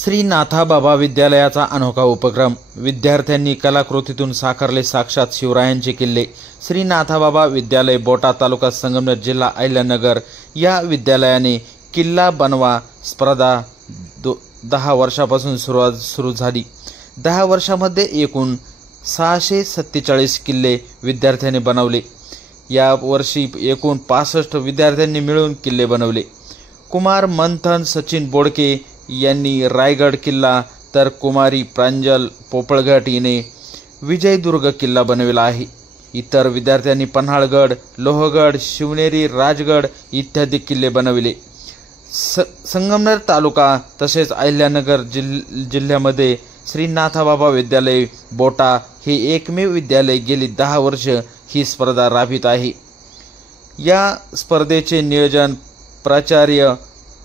श्री नाथाबाबा विद्यालयाचा अनोखा उपक्रम. विद्यार्थ्यांनी कलाकृतीतून साकारले साक्षात शिवरायांचे किल्ले. श्री नाथाबाबा विद्यालय, बोटा, तालुका संगमनेर, जिल्हा अहिल्यानगर या विद्यालयाने किल्ला बनवा स्पर्धा 10 वर्षापासून सुरू झाली. 10 वर्षामध्ये एकूण 647 किल्ले विद्यार्थ्यांनी बनवले. या वर्षी एकूण 65 विद्यार्थ्यांनी मिळून किल्ले बनवले. कुमार मंथन सचिन बोडके यांनी रायगड किल्ला, तर कुमारी प्रांजल पोपळघट हिने विजयदुर्ग किल्ला बनविला आहे. इतर विद्यार्थ्यांनी पन्हाळगड, लोहगड, शिवनेरी, राजगड इत्यादी किल्ले बनविले. संगमनेर तालुका तसेच अहिल्यानगर जिल्ह्यामध्ये श्री नाथाबाबा विद्यालय बोटा हे एकमेव विद्यालय गेली 10 वर्ष ही स्पर्धा राबवित आहे. या स्पर्धेचे नियोजन प्राचार्य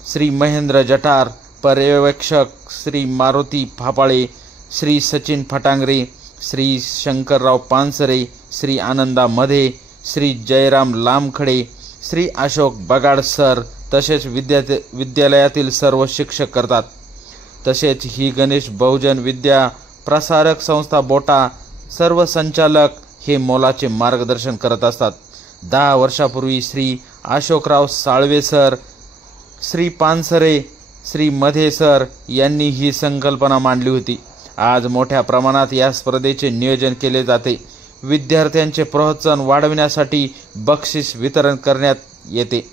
श्री महेंद्र जठार, पर्यवेक्षक श्री मारुती फापाळे, श्री सचिन फटांगरे, श्री शंकरराव पानसरे, श्री आनंदा मधे, श्री जयराम लामखडे, श्री अशोक बगाड सर तसेच विद्यालयातील सर्व शिक्षक करतात. तसेच ही गणेश बहुजन विद्या प्रसारक संस्था बोटा सर्व संचालक हे मोलाचे मार्गदर्शन करत असतात. 10 वर्षापूर्वी श्री अशोकराव साळवे सर, श्री पानसरे, श्री मधे सर यांनी ही संकल्पना मांडली होती. आज मोठ्या प्रमाणात या स्पर्धेचे नियोजन केले जाते. विद्यार्थ्यांचे प्रोत्साहन वाढविण्यासाठी बक्षीस वितरण करण्यात येते.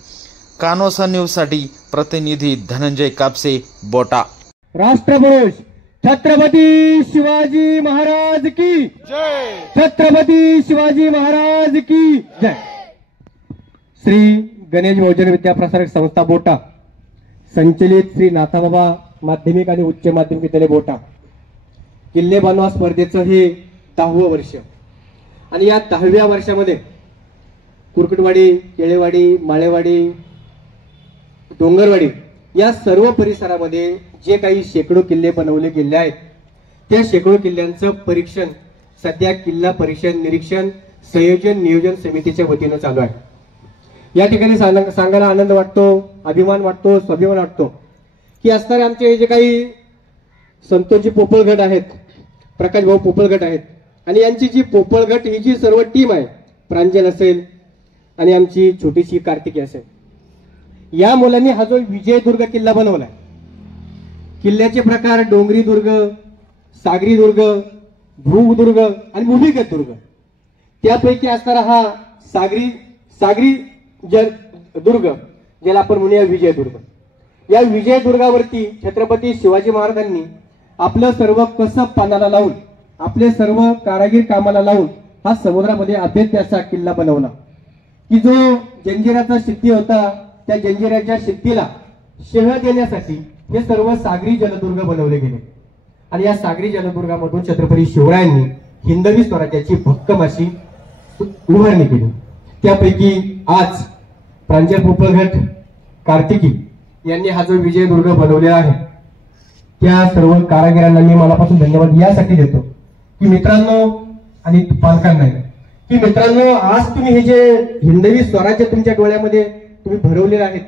कानोसा न्यूजसाठी प्रतिनिधी धनंजय कापसे, बोटा. राष्ट्रपुरुष छत्रपती शिवाजी महाराज की जय. छत्रपती शिवाजी महाराज की जय. श्री गणेश बहुजन विद्या प्रसारक संस्था बोटा संचलित श्री नाथाबाबा माध्यमिक आणि उच्च माध्यमिक विद्यालय बोटा किल्ले बनवा स्पर्धेचं हे 10वं वर्ष. आणि या 10व्या वर्षामध्ये कुरकुटवाडी, केळेवाडी, माळेवाडी, डोंगरवाडी या सर्व परिसरामध्ये जे काही शेकडो किल्ले बनवले गेले आहेत त्या शेकडो किल्ल्यांचं परीक्षण सध्या किल्ला परीक्षण निरीक्षण संयोजन नियोजन समितीच्या वतीनं चालू आहे. या ठिकाणी सांगायला आनंद वाटतो, अभिमान वाटतो, स्वाभिमान वाटतो की असणारे आमचे जे काही संतोषजी पोपळगट आहेत, प्रकाश भाऊ पोपळगट आहेत आणि यांची जी पोपळगट ही जी सर्व टीम आहे, प्रांजल असेल आणि आमची छोटीशी कार्तिकी असेल, या मुलांनी हा जो विजयदुर्ग किल्ला बनवलाय. किल्ल्याचे प्रकार डोंगरी दुर्ग, सागरी दुर्ग, भूदुर्ग आणि भूमिगत दुर्ग. त्यापैकी असणारा हा सागरी दुर्ग ज्याला आपण म्हणूया विजयदुर्ग. या विजयदुर्गावरती छत्रपती शिवाजी महाराजांनी आपलं सर्व कसब पानाला लावून, आपले सर्व कारागीर कामाला लावून हा समुद्रामध्ये अभेद्य असा किल्ला बनवला की जो जंजिराचा सिद्धी होता, त्या जंजिराच्या सिद्धीला शह देण्यासाठी हे सर्व सागरी जलदुर्ग बनवले गेले. आणि या सागरी जलदुर्गामधून छत्रपती शिवरायांनी हिंदवी स्वराज्याची भक्कम अशी उभारणी केली. त्यापैकी आज प्रांजल पोपळघट कार्तिकी यांनी हा जो विजयदुर्ग बनवलेला आहे त्या सर्व कारागिरांना मी मनापासून धन्यवाद यासाठी देतो की मित्रांनो आणि पालकांना की मित्रांनो, आज तुम्ही हे जे हिंदवी स्वराज्य तुमच्या डोळ्यामध्ये तुम्ही भरवलेलं आहे,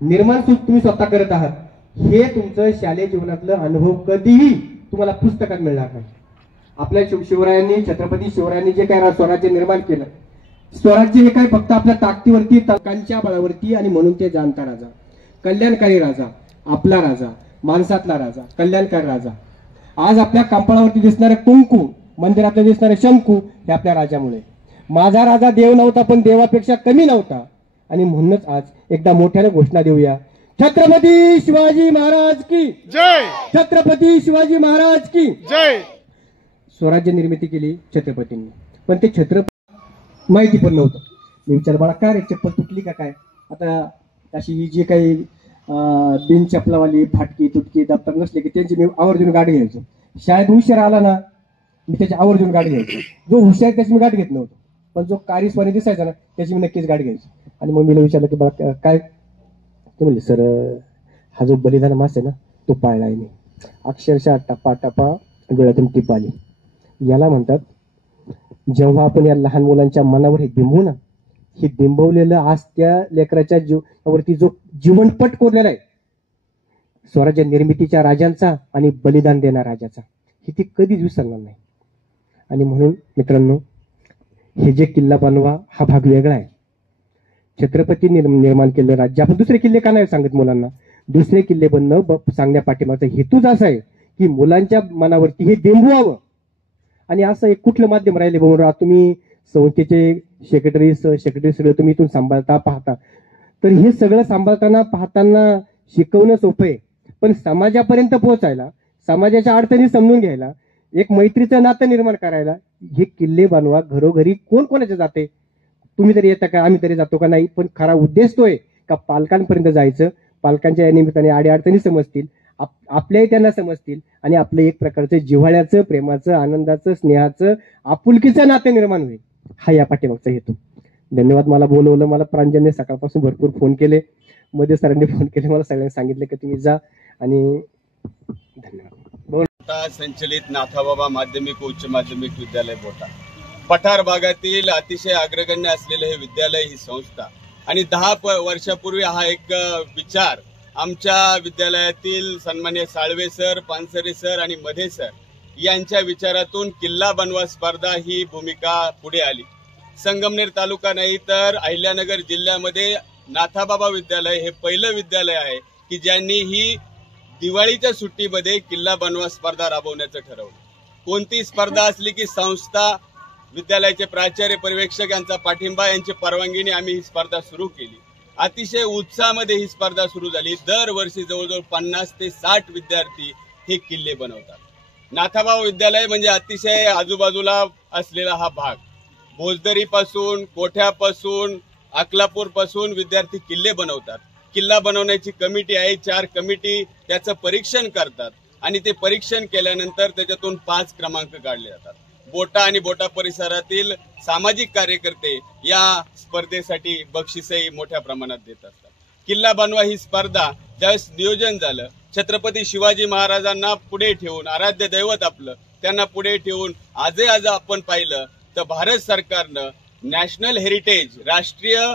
निर्माण तुम्ही स्वतः करत आहात, हे तुमचं शालेय जीवनातलं अनुभव कधीही तुम्हाला पुस्तकात मिळणार नाही. आपल्या शिवरायांनी, छत्रपती शिवरायांनी जे काय स्वराज्य निर्माण केलं, स्वराज्य हे काय फक्त आपल्या ताकदीवरती, तर्कांच्या बळावरती आणि म्हणून ते जाणता राजा, कल्याणकारी राजा, आपला राजा, माणसातला राजा, कल्याणकारी राजा. आज आपल्या कंपाळावरती दिसणारे कुंकू, मंदिरातले दिसणारे शंकू हे आपल्या राजामुळे. माझा राजा देव नव्हता पण देवापेक्षा कमी नव्हता. आणि म्हणूनच आज एकदा मोठ्याने घोषणा देऊया, छत्रपती शिवाजी महाराज की जय. छत्रपती शिवाजी महाराज की जय. स्वराज्य निर्मिती केली छत्रपतींनी, पण ते छत्रपती माहिती पण नव्हतं. मी विचार बाळा काय रे, चप्पल तुटली का काय? आता अशी ही जी काही बिन चपलावाली फाटकी तुटकी दप्तर नसले की त्यांची मी आवर्जून गाडी घ्यायचो. शाळेत उशीर आला ना मी त्याची आवर्जून गाडी घ्यायचो. जो हुशार त्याची मी गाडी घेत नव्हतो, पण जो कारस्वानी दिसायचा ना त्याची मी नक्कीच गाडी घ्यायची. आणि मग मी विचारलं की बाळा काय? ते म्हणले सर हा जो बलिदान मास आहे ना तो पाळलाय मी. अक्षरशः टप्पा टप्पा डोळ्यातून टीप आली. याला म्हणतात जेव्हा आपण या लहान मुलांच्या मनावर हे बिंबवू ना, हे बिंबवलेलं आज त्या लेकराच्या जीवावरती जो जीवनपट कोरलेला आहे, स्वराज्य निर्मितीच्या राजांचा आणि बलिदान देणाऱ्या राजाचा, ही ती कधीच विसरणार नाही. आणि म्हणून मित्रांनो, हे जे किल्ला बनवा हा भाग वेगळा आहे. छत्रपती निर्माण केलं राज्य. आपण दुसरे किल्ले का नाही सांगत मुलांना? दुसरे किल्ले बनणं सांगण्या पाठीमागचा हेतूच असा आहे की मुलांच्या मनावरती हे बिंबवावं. आणि असं एक कुठलं माध्यम राहिले बघून तुम्ही संस्थेचे सेक्रेटरी सगळं तुम्ही इथून सांभाळता पाहता, तर हे सगळं सांभाळताना पाहताना शिकवणं सोपं आहे, पण समाजापर्यंत पोहोचायला, समाजाच्या अडचणी समजून घ्यायला, एक मैत्रीचं नातं निर्माण करायला हे किल्ले बनवा. घरोघरी कोण कोणाच्या जाते, तुम्ही तरी येता का, आम्ही तरी जातो का नाही, पण खरा उद्देश तो आहे का पालकांपर्यंत जायचं. पालकांच्या या निमित्ताने अडचणी समजतील, आपल्याही त्यांना समजतील आणि आपलं एक प्रकारचं जिव्हाळ्याचं, प्रेमाचं, आनंदाचं, स्नेहाचं, आपुलकीचं नातं निर्माण होईल. हा या पाठीमागचा हेतू. धन्यवाद. मला बोलवलं. मला प्रांजलने सकाळपासून भरपूर फोन केले, मध्ये सरांनी फोन केले, मला सगळ्यांनी सांगितलं की तुम्ही जा. आणि धन्यवाद. संचलित नाथाबाबा माध्यमिक उच्च माध्यमिक विद्यालय बोटा पठार भागातील अतिशय अग्रगण्य असलेले हे विद्यालय, ही संस्था. आणि 10 वर्षापूर्वी हा एक विचार आमच्या विद्यालयातील सन्मान्य साळवे सर, पानसरे सर आणि मधे सर यांच्या विचारातून किल्ला बनवा स्पर्धा ही भूमिका पुढे आली. संगमनेर तालुका नाही तर अहिल्यानगर जिल्ह्यामध्ये नाथाबाबा विद्यालय हे पहिलं विद्यालय आहे की ज्यांनी ही दिवाळीच्या सुट्टीमध्ये किल्ला बनवा स्पर्धा राबवण्याचं ठरवलं. कोणती स्पर्धा असली की संस्था, विद्यालयाचे प्राचार्य, पर्यवेक्षक यांचा पाठिंबा, यांची परवानगीने आम्ही ही स्पर्धा सुरू केली. अतिशय उत्साहामध्ये ही स्पर्धा सुरू झाली. दरवर्षी जवळजवळ 50 ते 60 विद्यार्थी हे किल्ले बनवतात. नाथाबाबा विद्यालय म्हणजे अतिशय आजूबाजूला असलेला हा भाग, भोजदरीपासून, कोठ्यापासून, अकलापूरपासून विद्यार्थी किल्ले बनवतात. किल्ला बनवण्याची कमिटी आहे, 4 कमिटी त्याचं परीक्षण करतात आणि ते परीक्षण केल्यानंतर त्याच्यातून 5 क्रमांक काढले जातात. बोटा आणि बोटा परिसरातील सामाजिक कार्यकर्ते या स्पर्धेसाठी बक्षीसही मोठ्या प्रमाणात देत असतात. किल्ला बनवा ही स्पर्धा ज्यावेळेस नियोजन झालं, छत्रपती शिवाजी महाराजांना पुढे ठेवून, आराध्य दैवत आपलं त्यांना पुढे ठेवून आज आपण पाहिलं तर भारत सरकारनं नॅशनल हेरिटेज, राष्ट्रीय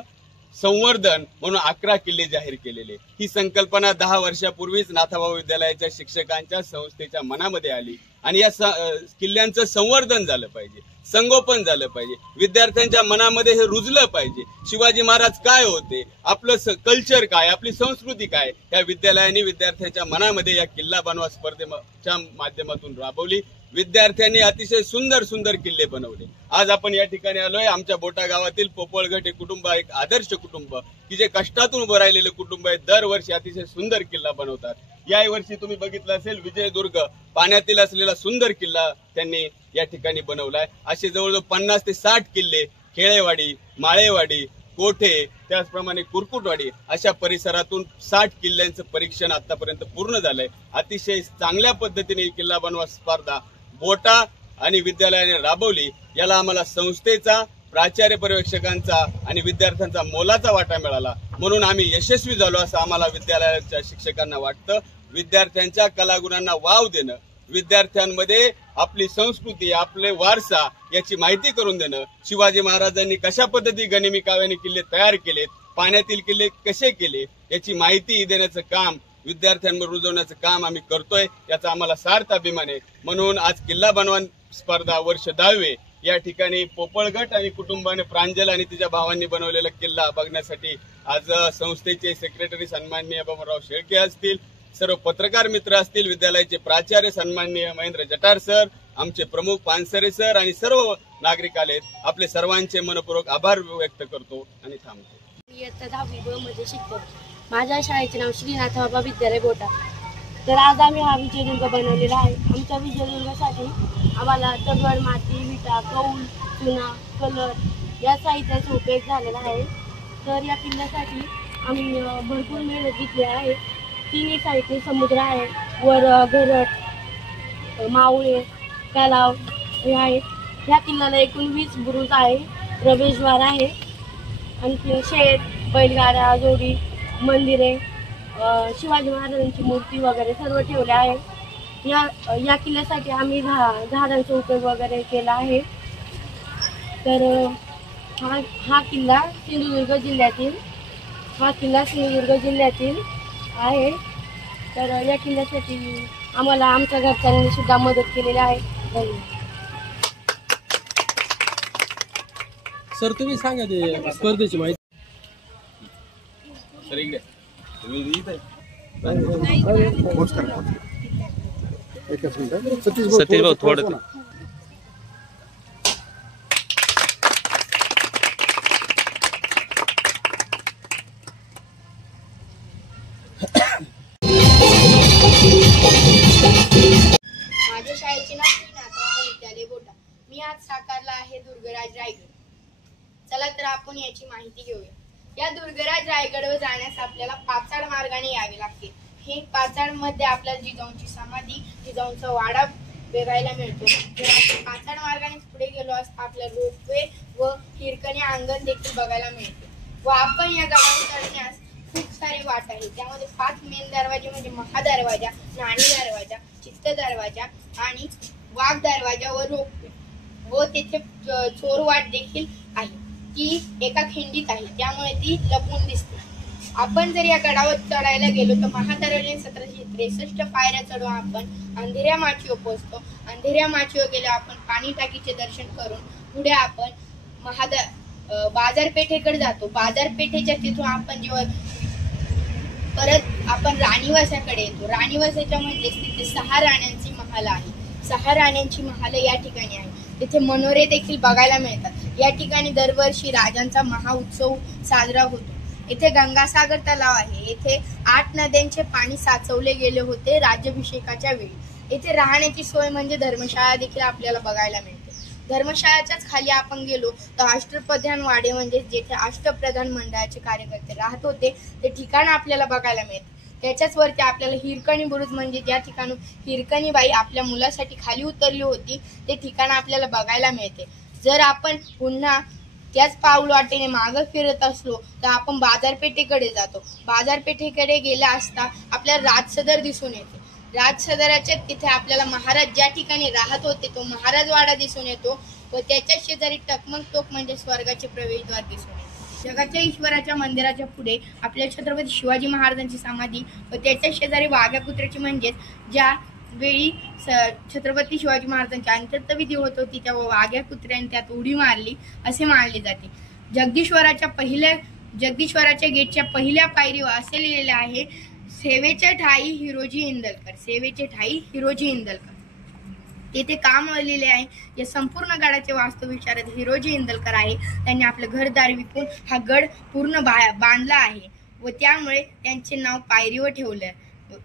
संवर्धन म्हणून 11 किल्ले जाहीर केलेले. ही संकल्पना 10 वर्षापूर्वीच नाथाबाबा विद्यालयाच्या शिक्षकांच्या संस्थेच्या मनामध्ये आली आणि या किल्ल्यांचं संवर्धन झालं पाहिजे, संगोपन झालं पाहिजे, विद्यार्थ्यांच्या मनामध्ये हे रुजलं पाहिजे. शिवाजी महाराज काय होते, आपलं कल्चर काय, आपली संस्कृती काय, या विद्यालयाने विद्यार्थ्यांच्या मनामध्ये या किल्ला बनवा स्पर्धेच्या माध्यमातून राबवली. विद्यार्थ्यांनी अतिशय सुंदर सुंदर किल्ले बनवले. आज आपण या ठिकाणी आलोय. आमच्या बोटा गावातील पोपळगट हे कुटुंब एक आदर्श कुटुंब की जे कष्टातून उभं राहिलेलं कुटुंब आहे. दरवर्षी अतिशय सुंदर किल्ला बनवतात. याही वर्षी तुम्ही बघितलं असेल विजयदुर्ग, पाण्यातील असलेला सुंदर किल्ला त्यांनी या ठिकाणी बनवलाय. असे जवळजवळ 50 ते 60 किल्ले खेळेवाडी, माळेवाडी, कोठे, त्याचप्रमाणे कुरकुटवाडी अशा परिसरातून 60 किल्ल्यांचं परीक्षण आतापर्यंत पूर्ण झालंय. अतिशय चांगल्या पद्धतीने किल्ला बनवा स्पर्धा बोटा आणि विद्यालयाने राबवली. याला आम्हाला संस्थेचा, प्राचार्य पर्यवेक्षकांचा आणि विद्यार्थ्यांचा मोलाचा वाटा मिळाला, म्हणून आम्ही यशस्वी झालो असं आम्हाला विद्यालयाच्या शिक्षकांना वाटतं. विद्यार्थ्यांच्या कलागुणांना वाव देणं, विद्यार्थ्यांमध्ये आपली संस्कृती, आपले वारसा याची माहिती करून देणं, शिवाजी महाराजांनी कशा पद्धती गनिमी काव्याने किल्ले तयार केलेत, पाण्यातील किल्ले कसे केले याची माहिती देण्याचं काम, विद्यार्थ्यांवर रुजवण्याचं काम आम्ही करतोय. याचा आम्हाला सार्थ अभिमान आहे. म्हणून आज किल्ला बनवा स्पर्धा वर्ष 10वे या ठिकाणी पोपळगट आणि कुटुंबाने, प्रांजल आणि तिच्या भावांनी बनवलेला किल्ला बघण्यासाठी आज संस्थेचे सेक्रेटरी सन्माननीय बाबूराव शेळके असतील, सर्व पत्रकार मित्र असतील, विद्यालयाचे प्राचार्य सन्माननीय महेंद्र जटार सर, आमचे प्रमुख पानसरे सर आणि सर्व नागरिक आलेत. आपले सर्वांचे मनपूर्वक आभार व्यक्त करतो आणि थांबतो. इयत्ता 10वी ब मध्ये शिकतो. माझ्या शाळेचे नाव श्री नाथाबाबा विद्यालय बोटा. तर आज आम्ही हा विजयदुर्ग बनवलेला आहे. आमच्या विजयदुर्गासाठी आम्हाला दगड, माती, विटा, कौल, चुना, कलर या साहित्याचा उपयोग झालेला आहे. तर या किल्ल्यासाठी आम्ही भरपूर मेहनत घेतली आहे. तिन्ही साहित्य समुद्र आहे, वर घरट, मावळे, तलाव हे आहेत. ह्या किल्ल्याला एकूण 20 बुरुज आहे, प्रवेशद्वार आहे, आणखी शेत, बैलगाड्या, जोडी, मंदिरे, शिवाजी महाराजांची मूर्ती वगैरे सर्व ठेवले आहे. या किल्ल्यासाठी आम्ही झाडांचा उपयोग वगैरे केला आहे. तर हा किल्ला सिंधुदुर्ग जिल्ह्यातील आहे. तर या किल्ल्यासाठी आम्हाला आमच्या घरच्यांनी सुद्धा मदत केलेली आहे. धन्यवाद. सर तुम्ही सांगा ते स्पर्धेची माहिती. सर इकडे तुम्ही इथे सतीश भाऊ थोडं माझ्या शाळेचे नाव श्री नाथाबाबा विद्यालय बोटा. मी आज साकारला आहे दुर्गराज रायगड. चला तर आपण याची माहिती घेऊया. या दुर्गराज रायगडवर जाण्यास आपल्याला पाचाड मार्गाने यावे लागते. हे पाचाड मध्ये आपल्याला जिजाऊंची समाधी, जिजाऊंचा वाडा बघायला मिळतो. जर आपण पाचाड मार्गाने पुढे गेलो असता आपल्याला रोपवे व हिरकणी अंगण देखील बघायला मिळते. व आपण या गडावर चढण्यास खूप सारे वाट आहे. त्यामध्ये 5 मेन दरवाजे म्हणजे महादरवाजा, नाणी दरवाजा, चित्त दरवाजा आणि वाघ दरवाजा व रोपवे व तेथे चोर वाट देखील आहे. ती एका खिंडीत आहे, त्यामुळे ती लपून दिसते. आपण जर या गडावर चढायला गेलो तर महादरवाजाने 1763 पायऱ्या चढून आपण अंधेऱ्या माचीवर पोहोचतो. अंधेऱ्या माचीवर गेले आपण पाणी टाकीचे दर्शन करून पुढे आपण बाजारपेठेकडे जातो. बाजारपेठेच्या तिथून आपण जेव्हा परत आपण राणीवसाकडे येतो. राणीवसाच्या म्हणजे तिथे 6 राण्यांची महाल आहे. 6 राण्यांची महाल या ठिकाणी आहे. तिथे मनोरे देखील बघायला मिळतात. या ठिकाणी दरवर्षी राजांचा महाउत्सव साजरा होतो. इथे गंगासागर तलाव आहे. येथे 8 नद्यांचे पाणी साचवले गेले होते राज्याभिषेकाच्या वेळी. इथे राहण्याची सोय म्हणजे धर्मशाळा देखील आपल्याला बघायला मिळते. धर्मशाळेच्याच खाली आपण गेलो तर अष्टप्रधान वाडे म्हणजे जेथे अष्टप्रधान मंडळाचे कार्यकर्ते राहत होते ते ठिकाण आपल्याला बघायला मिळते. त्याच्याच वरती आपल्याला हिरकणी बुरुज म्हणजे ज्या ठिकाणी हिरकणी बाई आपल्या मुलासाठी खाली उतरली होती ते ठिकाण आपल्याला बघायला मिळते. जर आपण पुन्हा त्याच पाऊल वाटेने मागे फिरत असलो तर आपण बाजारपेठेकडे जातो. बाजारपेठेकडे गेला असता आपल्याला राजसदर दिसून येते. राजसदराच्या तिथे आपल्याला महाराज ज्या ठिकाणी राहत होते तो महाराज वाडा दिसून येतो व त्याच्या शेजारी टकमक टोक म्हणजे स्वर्गाचे प्रवेशद्वार दिसून येते. जगाच्या ईश्वराच्या मंदिराच्या पुढे आपल्या छत्रपती शिवाजी महाराजांची समाधी व त्याच्या शेजारी वाघ्या कुत्र्याची म्हणजेच ज्या वेळी छत्रपती शिवाजी महाराजांची अंत्यविधी होत होती तेव्हा वाघ्या कुत्र्याने त्यात उडी मारली असे मानले जाते. जगदीश्वराच्या गेटच्या पहिल्या पायरीवर असे लिहिलेले आहे, सेवेच्या ठाई हिरोजी इंदलकर. सेवेचे ठाई हिरोजी इंदलकर. तेथे काम लिहिले आहे. या संपूर्ण गडाचे वास्तुविशारद हिरोजी इंदलकर आहे. त्यांनी आपलं घरदार विकून हा गड पूर्ण बांधला आहे व त्यामुळे त्यांचे नाव पायरीवर ठेवले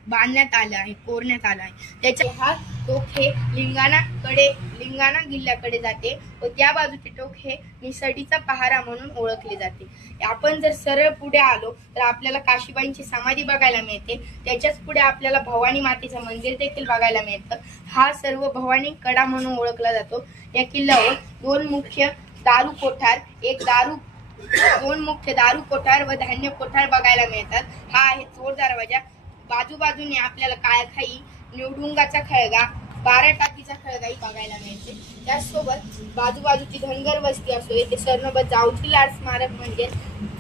बांधण्यात आलं आहे, कोरण्यात आलं आहे. त्याच्या हा टोक हे लिंगाणा किल्ल्याकडे जाते व त्या बाजूचे टोक हे निसर्डीचा पहारा म्हणून ओळखले जाते. आपण जर सरळ पुढे आलो तर आपल्याला काशीबाईंची समाधी बघायला मिळते. त्याच्याच पुढे आपल्याला भवानी मातेचं मंदिर देखील बघायला मिळतं. हा सर्व भवानी कडा म्हणून ओळखला जातो. या किल्ल्यावर 2 मुख्य दारू कोठार व धान्य कोठार बघायला मिळतात. हा आहे चोर दरवाजा. बाजूबाजूने आपल्याला काळखाई, निवडुंगाचा खळगा, 12 टाकीचा खळगाही बघायला मिळते. त्याचसोबत बाजूबाजूची धनगर वस्ती असो येथे सरनोबत जावजी लाड स्मारक म्हणजे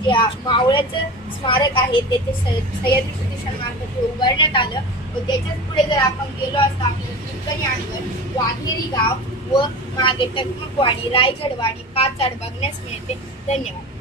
त्या मावळ्याचं स्मारक आहे तेथे सह्याद्री प्रतिष्ठानमार्फत उभारण्यात आलं व त्याच्याच पुढे जर आपण गेलो असता आपल्याला हिरकणी अंगण, वाघेरी गाव व मागे टकमकवाडी, रायगडवाडी, पाचाड बघण्यास मिळते. धन्यवाद.